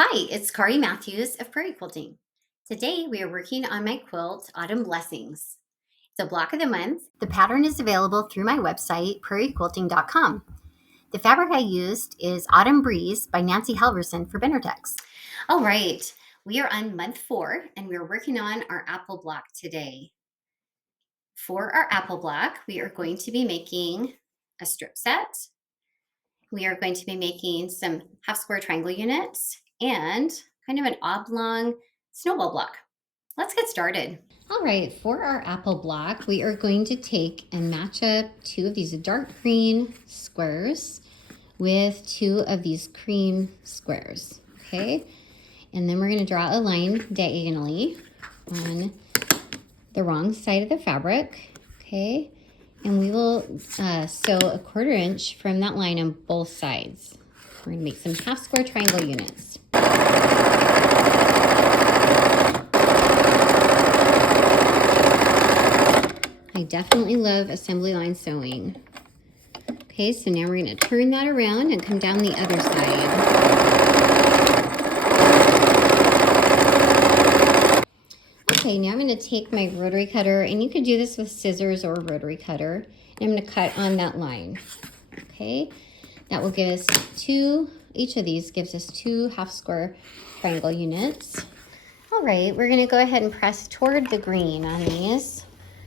Hi, it's Kari Mathews of Prairie Quilting. Today we are working on my quilt, Autumn Blessings. It's a block of the month. The pattern is available through my website, prairiequilting.com. The fabric I used is Autumn Breeze by Nancy Halvorsen for Benartex. All right, we are on month 4 and we're working on our apple block today. For our apple block, we are going to be making a strip set. We are going to be making some half square triangle units and kind of an oblong snowball block. Let's get started. All right, for our apple block, we are going to take and match up 2 of these dark green squares with 2 of these cream squares, okay? And then we're going to draw a line diagonally on the wrong side of the fabric, okay? And we will sew a 1/4 inch from that line on both sides. We're going to make some half square triangle units. I definitely love assembly line sewing. Okay, so now we're going to turn that around and come down the other side. Okay, now I'm going to take my rotary cutter, and you could do this with scissors or a rotary cutter. And I'm going to cut on that line. Okay, that will give us 2, each of these gives us 2 half square triangle units. All right, we're going to go ahead and press toward the green on these.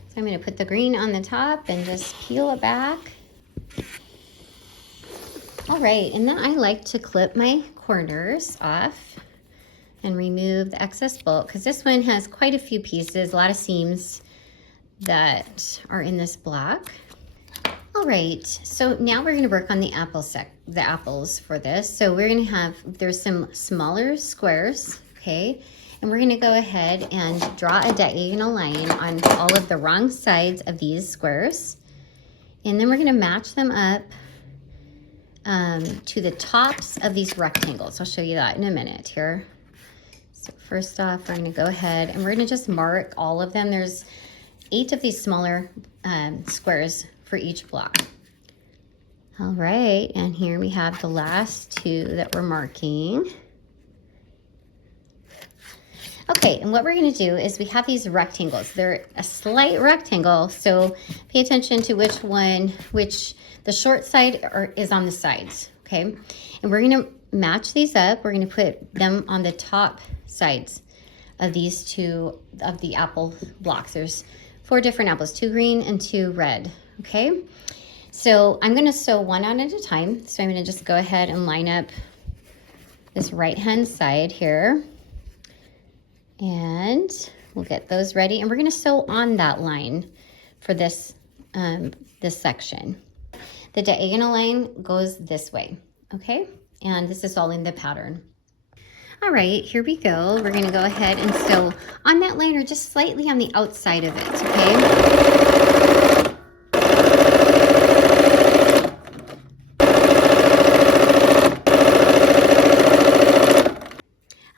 So I'm going to put the green on the top and just peel it back. All right, and then I like to clip my corners off and remove the excess bulk because this one has quite a few pieces, a lot of seams that are in this block. All right, so now we're going to work on the apples for this. So we're going to have, there's some smaller squares, okay? And we're going to go ahead and draw a diagonal line on all of the wrong sides of these squares. And then we're going to match them up to the tops of these rectangles. I'll show you that in a minute here. So first off, we're going to go ahead and we're going to just mark all of them. There's 8 of these smaller squares for each block. All right, and here we have the last 2 that we're marking. Okay, and what we're going to do is we have these rectangles. They're a slight rectangle, so pay attention to which the short side is on the sides, okay? And we're going to match these up. We're going to put them on the top sides of these 2 of the apple blocks. There's 4 different apples, 2 green and 2 red, okay? So I'm going to sew one out at a time. So I'm going to just go ahead and line up this right-hand side here. And we'll get those ready. And we're going to sew on that line for this, this section. The diagonal line goes this way, okay? And this is all in the pattern. All right, here we go. We're going to go ahead and sew on that line or just slightly on the outside of it, okay?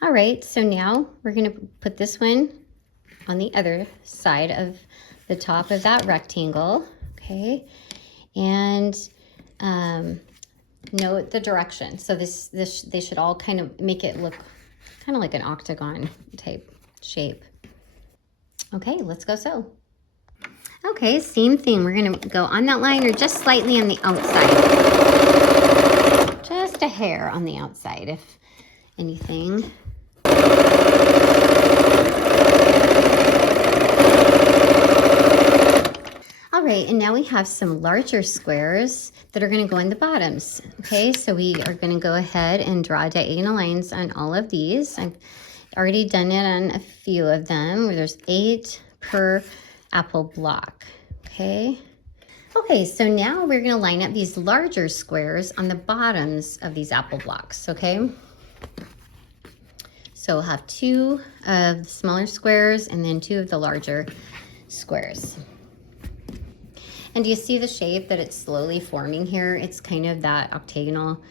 All right, so now we're going to put this one on the other side of the top of that rectangle, okay? And note the direction. So they should all kind of make it look kind of like an octagon type shape. Okay, let's go sew. Okay, same thing. We're going to go on that line or just slightly on the outside. Just a hair on the outside, if anything. All right, and now we have some larger squares that are going to go in the bottoms. Okay, so we are going to go ahead and draw diagonal lines on all of these. I've already done it on a few of them where there's 8 per apple block. Okay. Okay, so now we're going to line up these larger squares on the bottoms of these apple blocks. Okay. So we'll have 2 of the smaller squares and then 2 of the larger squares. And do you see the shape that it's slowly forming here? It's kind of that octagonal.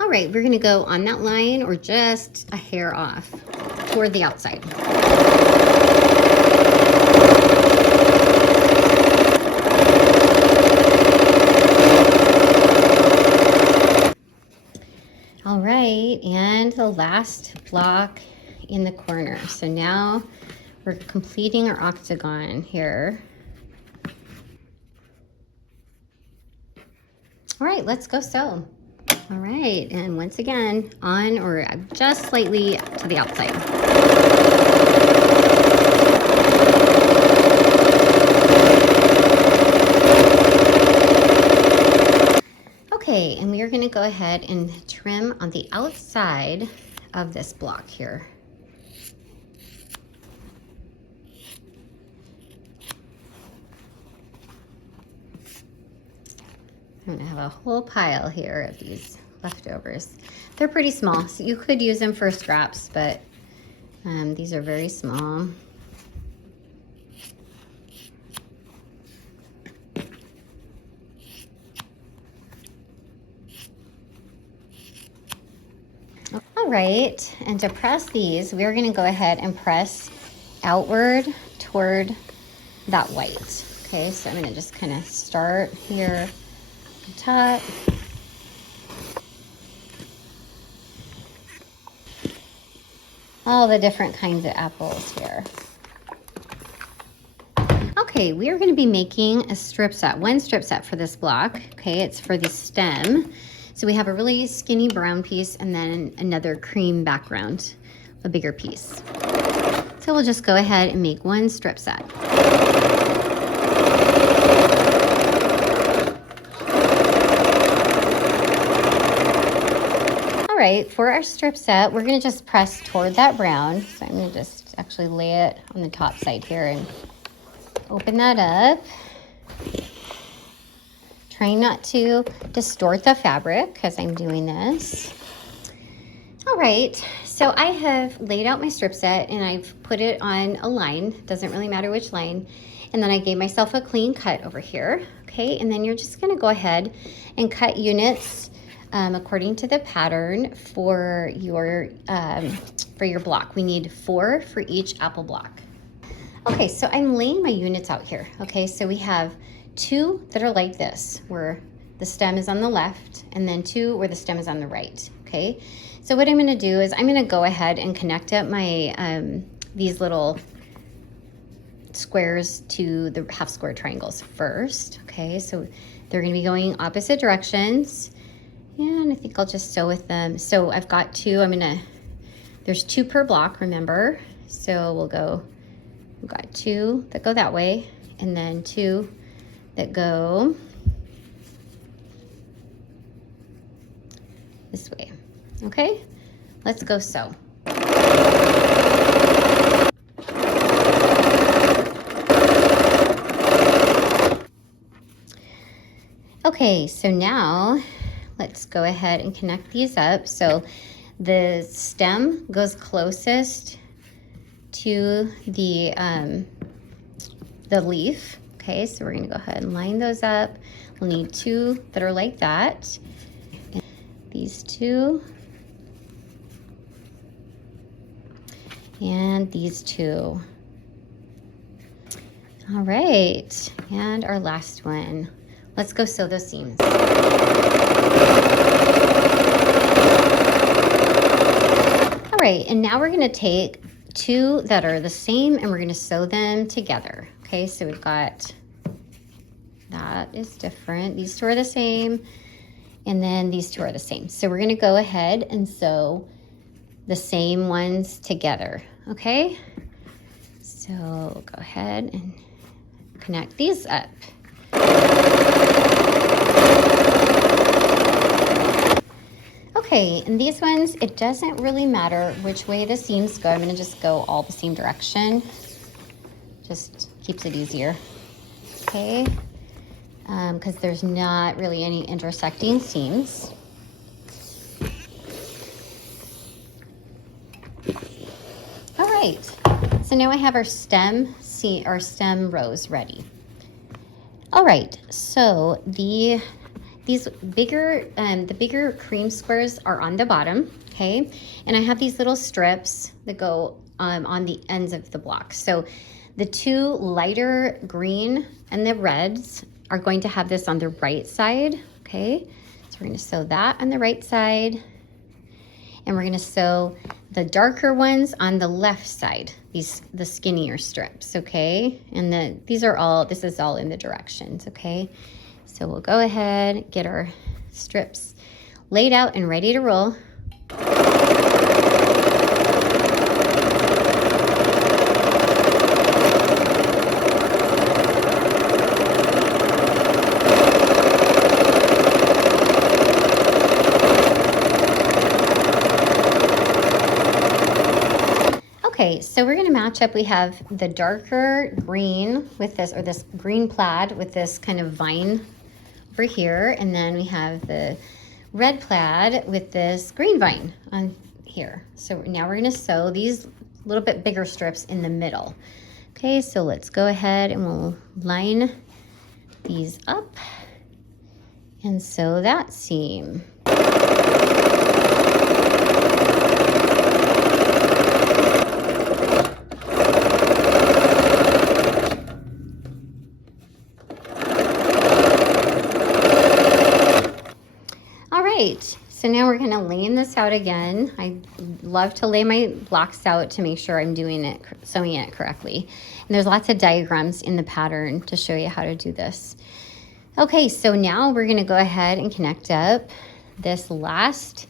All right, we're gonna go on that line or just a hair off toward the outside. All right. right, and the last block in the corner. So now we're completing our octagon here. All right, let's go sew. All right, and once again, on or just slightly to the outside. Okay, and we are gonna go ahead and trim on the outside of this block here. I'm gonna have a whole pile here of these leftovers. They're pretty small, so you could use them for scraps, but these are very small. All right, and to press these, we're gonna go ahead and press outward toward that white. Okay, so I'm gonna just kind of start here on top. All the different kinds of apples here. Okay, we are going to be making a strip set, one strip set for this block. Okay, it's for the stem. So we have a really skinny brown piece and then another cream background, a bigger piece. So we'll just go ahead and make one strip set. All right, for our strip set, we're gonna just press toward that brown. So I'm gonna just actually lay it on the top side here and open that up. Trying not to distort the fabric as I'm doing this. All right, so I have laid out my strip set and I've put it on a line, doesn't really matter which line. And then I gave myself a clean cut over here, okay? And then you're just gonna go ahead and cut units according to the pattern for your block. We need 4 for each apple block. Okay, so I'm laying my units out here. Okay, so we have 2 that are like this, where the stem is on the left, and then 2 where the stem is on the right, okay? So what I'm gonna do is I'm gonna go ahead and connect up my, these little squares to the half square triangles first, okay? So they're gonna be going opposite directions, and I think I'll just sew with them. So I've got 2, there's 2 per block, remember? So we've got 2 that go that way, and then 2 that go this way. Okay, let's go sew. Okay, so now let's go ahead and connect these up. So the stem goes closest to the leaf. Okay, so we're gonna go ahead and line those up. We'll need 2 that are like that. And these 2. And these 2. All right, and our last one. Let's go sew those seams. All right, and now we're gonna take 2 that are the same and we're gonna sew them together. Okay, so we've got, that is different. These 2 are the same, and then these 2 are the same. So we're gonna go ahead and sew the same ones together, okay? So go ahead and connect these up. Okay, and these ones, it doesn't really matter which way the seams go. I'm gonna just go all the same direction. Just keeps it easier, okay? Because there's not really any intersecting seams. All right, so now I have our stem rows ready. All right, so the bigger cream squares are on the bottom, okay? And I have these little strips that go on the ends of the block. So the 2 lighter green and the reds are going to have this on the right side, okay? So we're gonna sew that on the right side. and we're going to sew the darker ones on the left side, the skinnier strips, okay? And this is all in the directions, okay? So we'll go ahead, get our strips laid out and ready to roll. Okay, so we're going to match up. We have the darker green with this, or this green plaid with this kind of vine over here, and then we have the red plaid with this green vine on here. So now we're going to sew these little bit bigger strips in the middle. Okay, so let's go ahead and we'll line these up and sew that seam. So now we're going to lay this out again. I love to lay my blocks out to make sure I'm sewing it correctly. And there's lots of diagrams in the pattern to show you how to do this. Okay, so now we're going to go ahead and connect up this last,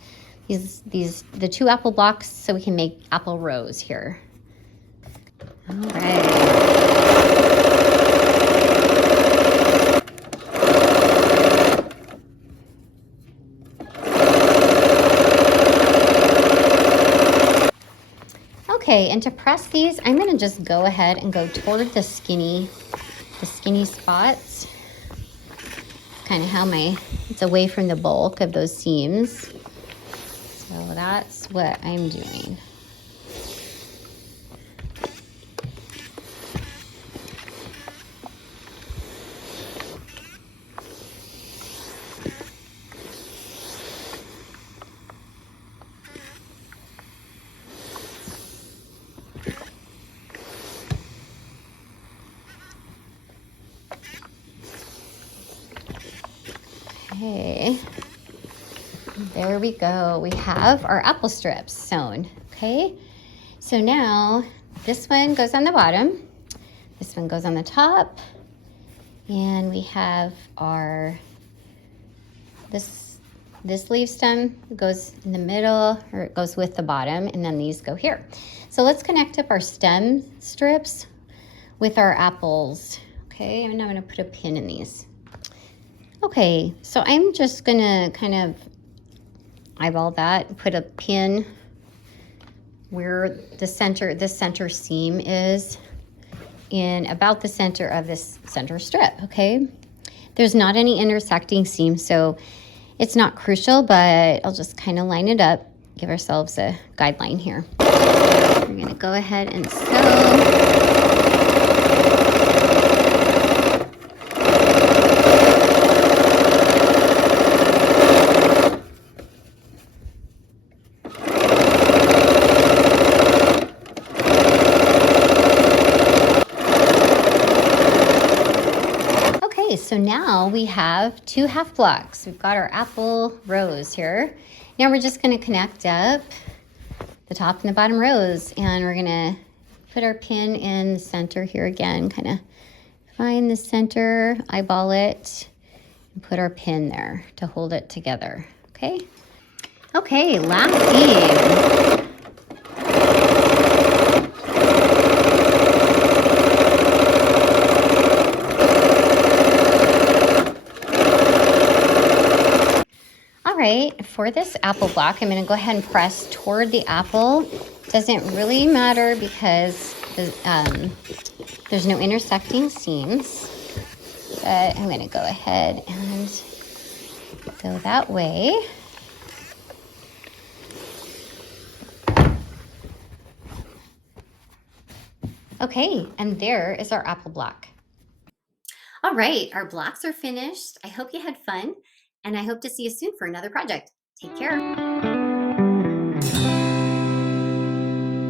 the 2 apple blocks so we can make apple rows here. All right. Okay, and to press these, I'm going to just go ahead and go toward the skinny spots. It's kind of how it's away from the bulk of those seams. So that's what I'm doing. Okay, there we go. We have our apple strips sewn. Okay, so now this one goes on the bottom, this one goes on the top, and we have this leaf stem goes in the middle, or it goes with the bottom, and then these go here. So let's connect up our stem strips with our apples. Okay, and I'm going to put a pin in these. Okay, so I'm just gonna kind of eyeball that, put a pin where this center seam is, in about the center of this center strip, okay? There's not any intersecting seam, so it's not crucial, but I'll just kind of line it up, give ourselves a guideline here. We're gonna go ahead and sew. So now we have 2 half blocks. We've got our apple rows here. Now we're just going to connect up the top and the bottom rows, and we're going to put our pin in the center here again, kind of find the center, eyeball it, and put our pin there to hold it together. Okay? Okay, last seam. For this apple block, I'm going to go ahead and press toward the apple. Doesn't really matter because there's no intersecting seams, but I'm going to go ahead and go that way. Okay, and there is our apple block. All right, our blocks are finished. I hope you had fun, and I hope to see you soon for another project. Take care.